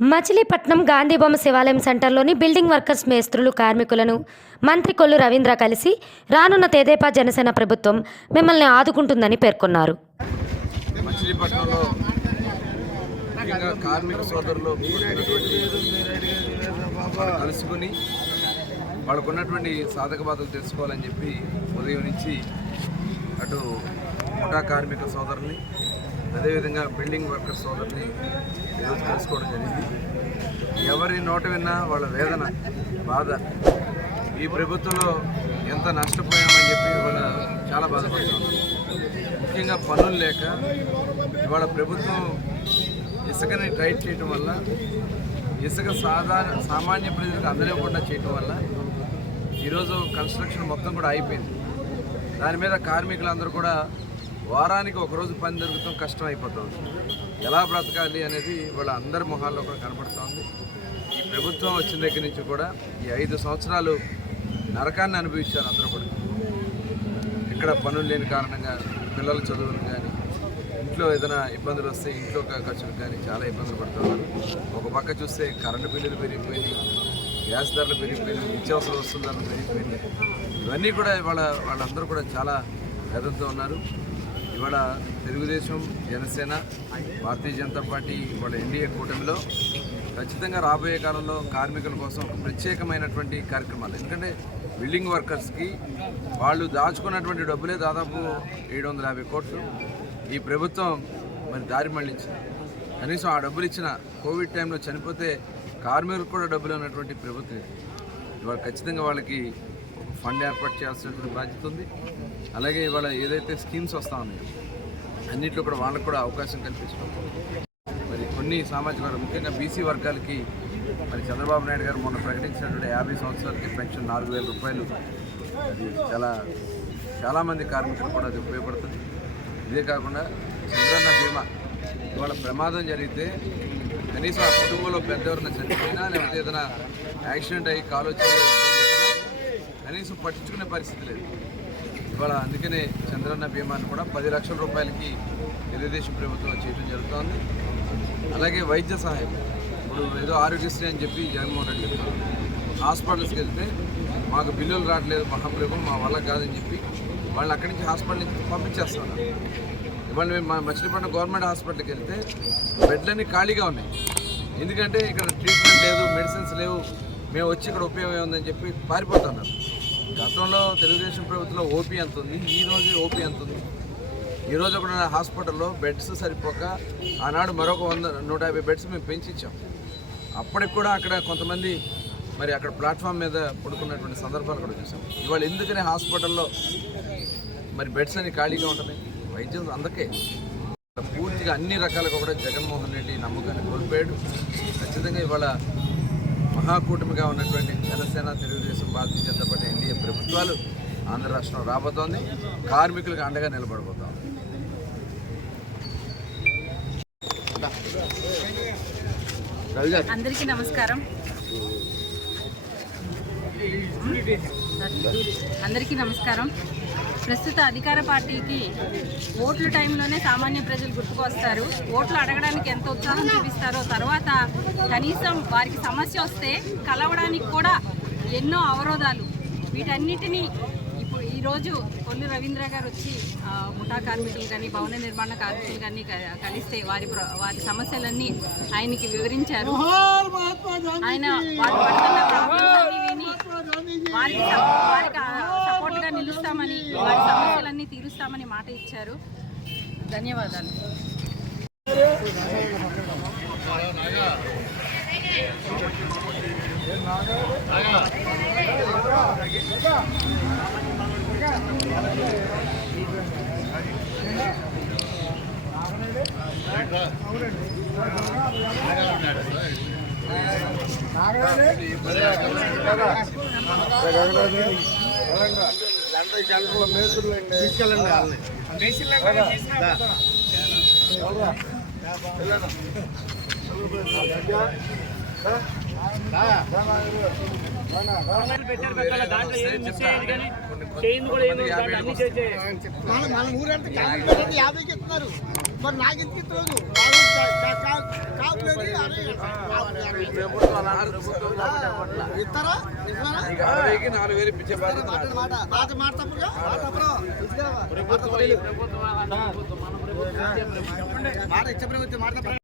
మచిలీపట్నం గాంధీబొమ్మ శివాలయం సెంటర్లోని building workers మేస్త్రులు కార్మికులను మంత్రి కొల్లు రవీంద్ర కలిసి రానున్న తెదేపా జనసేన ప్రభుత్వం మిమ్మల్ని ఆదుకుంటుందని పేర్కొన్నారు. మచిలీపట్నంలో ముఖ్యంగా కార్మిక సోదరులు కలుసుకొని వాళ్ళకు ఉన్నటువంటి సాధక బాధలు తెలుసుకోవాలని చెప్పి ఉదయం నుంచి అటు ముఠా కార్మిక సోదరుని అదేవిధంగా బిల్డింగ్ వర్కర్ సోదరుని ఈరోజు కలుసుకోవడం జరిగింది. ఎవరి నోట విన్నా వాళ్ళ వేదన బాధ, ఈ ప్రభుత్వంలో ఎంత నష్టపోయామని చెప్పి వాళ్ళ చాలా బాధపడుతున్నారు. ముఖ్యంగా పనులు లేక ఇవాళ ప్రభుత్వం ఇసుకని టైట్ చేయటం వల్ల, ఇసుక సామాన్య ప్రజలకు అందలేకుండా చేయటం వల్ల ఈరోజు కన్స్ట్రక్షన్ మొత్తం కూడా అయిపోయింది. దాని మీద కార్మికులందరూ కూడా వారానికి ఒకరోజు పని జరుగుతాం కష్టం అయిపోతుంది. ఎలా బ్రతకాలి అనేది వాళ్ళ అందరి మొహాల్లో కూడా కనపడుతోంది. ఈ ప్రభుత్వం వచ్చిన దగ్గర నుంచి కూడా ఈ 5 సంవత్సరాలు నరకాన్ని అనుభవించారు అందరూ కూడా. ఇక్కడ పనులు లేని కారణంగా పిల్లల చదువులు కానీ, ఇంట్లో ఏదైనా ఇబ్బందులు వస్తే ఇంట్లో ఖర్చులు కానీ చాలా ఇబ్బందులు పడుతున్నారు. ఒక పక్క చూస్తే కరెంటు బిల్లులు పెరిగిపోయినాయి, గ్యాస్ ధరలు పెరిగిపోయినాయి, నిత్యావసర వస్తువుల ధరలు పెరిగిపోయినాయి. ఇవన్నీ కూడా వాళ్ళందరూ కూడా చాలా వేదంతో ఉన్నారు. ఇవాళ తెలుగుదేశం, జనసేన, భారతీయ జనతా పార్టీ ఇవాళ ఎన్డీఏ కూటమిలో ఖచ్చితంగా రాబోయే కాలంలో కార్మికుల కోసం ఒక ప్రత్యేకమైనటువంటి కార్యక్రమాలు, ఎందుకంటే బిల్డింగ్ వర్కర్స్కి వాళ్ళు దాచుకున్నటువంటి డబ్బులే దాదాపు 750 కోట్లు ఈ ప్రభుత్వం మరి దారి మళ్లించింది. కనీసం ఆ డబ్బులు ఇచ్చిన కోవిడ్ టైంలో చనిపోతే కార్మికులకు కూడా డబ్బులు ఉన్నటువంటి ప్రభుత్వం ఇవాళ ఖచ్చితంగా వాళ్ళకి ఫండ్ ఏర్పాటు చేయాల్సినటువంటి బాధ్యత ఉంది. అలాగే ఇవాళ ఏదైతే స్కీమ్స్ వస్తూ ఉన్నాయో అన్నింటిలో కూడా వాళ్ళకు కూడా అవకాశం కల్పించడం, మరి కొన్ని సామాజిక వర్గాలు ముఖ్యంగా బీసీ వర్గాలకి మరి చంద్రబాబు నాయుడు గారు మొన్న ప్రకటించినటువంటి 50 సంవత్సరాలకి పెన్షన్ 4,000 రూపాయలు, అది చాలామంది కార్మికులు కూడా అది ఉపయోగపడుతుంది. ఇదే కాకుండా చంద్రన్న బీమా, ఇవాళ ప్రమాదం జరిగితే కనీసం ఆ కుటుంబంలో పెద్దెవరైనా చనిపోయినా లేకపోతే ఏదైనా యాక్సిడెంట్ అయ్యి కాలొచ్చి కనీసం పట్టించుకునే పరిస్థితి లేదు. ఇవాళ అందుకనే చంద్రన్న బీమాను కూడా 10 లక్షల రూపాయలకి తెలుగుదేశం ప్రభుత్వం చేయడం జరుగుతోంది. అలాగే వైద్య సహాయం, ఇప్పుడు ఏదో ఆరోగ్యశ్రీ అని చెప్పి జగన్మోహన్ రెడ్డి చెప్తారు, హాస్పిటల్స్కి వెళ్తే మాకు బిల్లులు రావట్లేదు మహాప్రభుత్వం మా వల్ల కాదని చెప్పి వాళ్ళు అక్కడి నుంచి హాస్పిటల్ నుంచి పంపించేస్తున్నారు. ఇవాళ మేము మచిలీపట్నం గవర్నమెంట్ హాస్పిటల్కి వెళ్తే బెడ్లన్నీ ఖాళీగా ఉన్నాయి. ఎందుకంటే ఇక్కడ ట్రీట్మెంట్ లేదు, మెడిసిన్స్ లేవు, మేము వచ్చి ఇక్కడ ఉపయోగం ఏముందని చెప్పి పారిపోతున్నారు. గతంలో తెలుగుదేశం ప్రభుత్వంలో ఓపీ ఎంత ఉంది, ఈరోజు ఓపీ ఎంత ఉంది. ఈరోజు ఒక హాస్పిటల్లో బెడ్స్ సరిపోక ఆనాడు మరొక 150 బెడ్స్ మేము పెంచిచ్చాం. అప్పటికి కూడా అక్కడ కొంతమంది మరి అక్కడ ప్లాట్ఫామ్ మీద పడుకున్నటువంటి సందర్భాలు కూడా చూసాం. ఇవాళ ఎందుకనే హాస్పిటల్లో మరి బెడ్స్ అని ఖాళీగా ఉంటున్నాయి? వైద్యం అందుకే పూర్తిగా అన్ని రకాలుగా కూడా జగన్మోహన్ రెడ్డి నమ్మకాన్ని కోల్పోయాడు. ఖచ్చితంగా ఇవాళ మహాకూటమిగా ఉన్నటువంటి జనసేన, తెలుగుదేశం, భారతీయ జనతా పార్టీ ఎన్డీఏ ప్రభుత్వాలు ఆంధ్ర రాష్ట్రం రాబోతోంది. కార్మికులకు అండగా నిలబడబోతోంది. అందరికీ నమస్కారం. ప్రస్తుత అధికార పార్టీకి ఓట్ల టైంలోనే సామాన్య ప్రజలు గుర్తుకొస్తారు. ఓట్లు అడగడానికి ఎంత ఉత్సాహం చూపిస్తారో తర్వాత కనీసం వారికి సమస్య వస్తే కలవడానికి కూడా ఎన్నో అవరోధాలు. వీటన్నిటినీ ఇప్పుడు ఈరోజు కొల్లు రవీంద్ర గారు వచ్చి ముఠా కార్మికులు కానీ, భవన నిర్మాణ కార్మికులు కానీ కలిస్తే వారి సమస్యలన్నీ ఆయనకి వివరించారు. ఆయన వారు పడుతున్న ప్రాబ్లమ్స్ అన్ని విని వారికి సపోర్ట్గా నిలుస్తామని, వారి సమస్యలన్నీ తీరుస్తామని మాట ఇచ్చారు. ధన్యవాదాలు. మన ఊరంతా 50కి ఇస్తున్నారు, మరి నాకు ఎందుకు ఇస్తున్నారు? ఇస్తారా ఇక 60కి 4,000 ఇప్పించే బాధ్యత నాది. మాట ఇచ్చే ప్రభుత్వం మాట